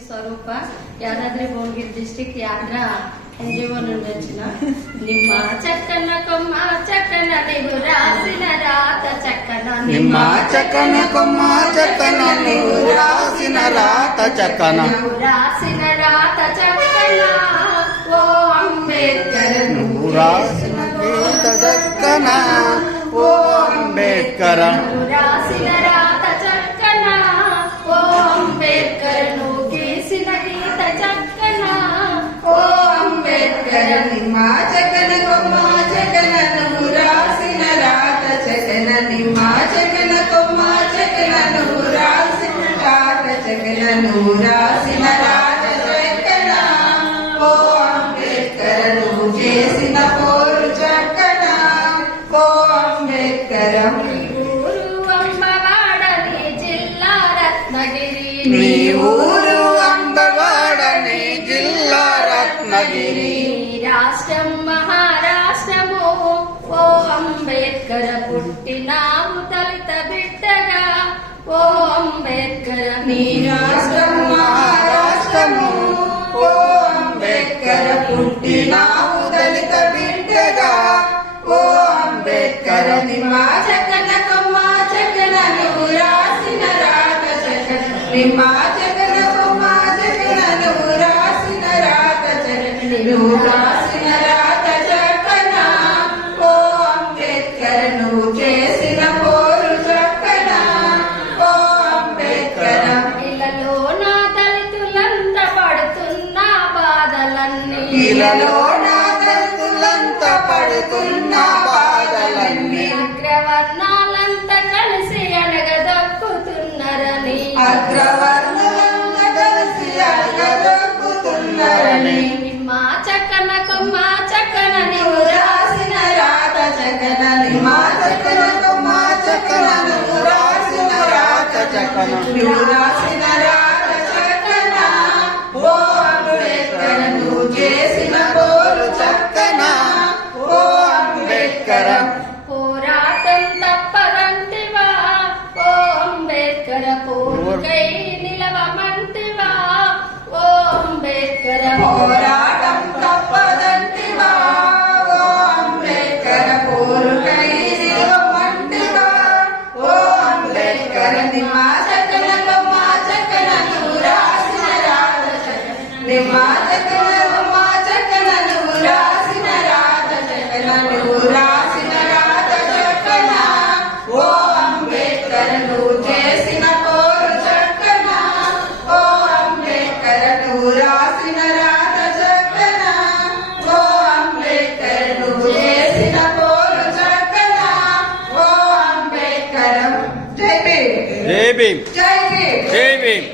స్వరూప Yadadri Bhuvanagiri district యాత్ర NGO నుండి వచ్చిన నిమ్మ చక్కన కొమ్మ చక్కన నీవు రాసిన రాత చక్కన నిమ్మ చక్కన కొమ్మ చక్కన నీవు రాసిన రాత చక్కన రాసిన రాత చక్కన ఓ అంబేద్కర్ నువ్వు రాసిన గీత చక్కన ఓ అంబేద్కర్ రాసిన రాత చక్కన ఓ అంబేద్కర్ నువ్వు గీసిన గీత చక్కన ఓ అంబేద్కర్ నిమ్మ చక్కన కొమ్మ చక్కన నువ్వు రాసిన రాత చక్కన నిమ్మ చక్కన కొమ్మ చక్కన నువ్వు రాసిన రాత చక్కన నువ్వు రాసిన రాత చక్కన ఓ అంబేద్కర్ నువ్వు చేసిన పోరు చక్కన ఓ అంబేద్కర్ నీ ఊరు అంబవాడని జిల్లా రత్నగిరి రాష్ట్రం మహారాష్ట్రము ఓ అంబేద్కర్ పుట్టినావు దళిత బిడ్డగా ఓ అంబేద్కర్ నీ రాష్ట్రం మహారాష్ట్రము ఓ అంబేద్కర్ పుట్టినావు దళిత బిడ్డగా ఓ అంబేద్కర్ నిమ్మ చక్కన కొమ్మ చక్కన నువ్వు రాసిన రాత చక్కన నిమ్మ చక్కన కొమ్మ చక్కన నువ్వు రాసిన రాత చక్కన నువ్వు రాసిన రాత చక్కన ఓ అంబేద్కర్ నువ్వు చేసిన పోరు చక్కన ఓ అంబేద్కర్ ఇళ్లలో నా దళితులంతా పడుతున్న బాధలన్నీ ఇలాలో నా దళితులంతా పడుతున్న బాధలన్నీ అగ్రవర్ణాలంతా కలిసి అడగదొక్కుతున్నారని అగ్రవర్ణులంతా కలిసి అడగదొక్కుతున్నారని నిమ్మ చక్కన కొమ్మ చక్కన నువ్వు రాసిన రాత చక్కన నిమ్మ చక్కన కొమ్మ చక్కన నువ్వు రాసిన రాత చక్కన నువ్వు రాసిన రాత చక్కన ఓ అంబేద్కర్ నువ్వు చేసిన పోరు చక్కన ఓ అంబేద్కర్ పోరాటం తప్పదంటివా ఓ అంబేద్కర్ పోరుకై నిలవమంటివా ఓ అంబేద్కర్ పోరాటం తప్పదంటివా ఓ అంబేద్కర్ పోరుకై నిలవమంటివా ఓ అంబేద్కర్ నిమ్మ చక్కన కొమ్మ చక్కన నువ్వు రాసిన రాత చక్కన నిమ్మ చక్కన కొమ్మ చక్కన నువ్వు రాసిన రాత చక్కన నువ్వు రాసిన రాత చక్కన ఓ అంబేద్కర్ నువ్వు చేసిన పోరు చక్కన ఓ అంబేద్కర్ నువ్వు రాసిన రాత చక్కన ఓ అంబేద్కర్ నువ్వు చేసిన పోరు చక్కన ఓ అంబేద్కర్ జై భీమ్ జై భీమ్ జై భీమ్ జై భీమ్.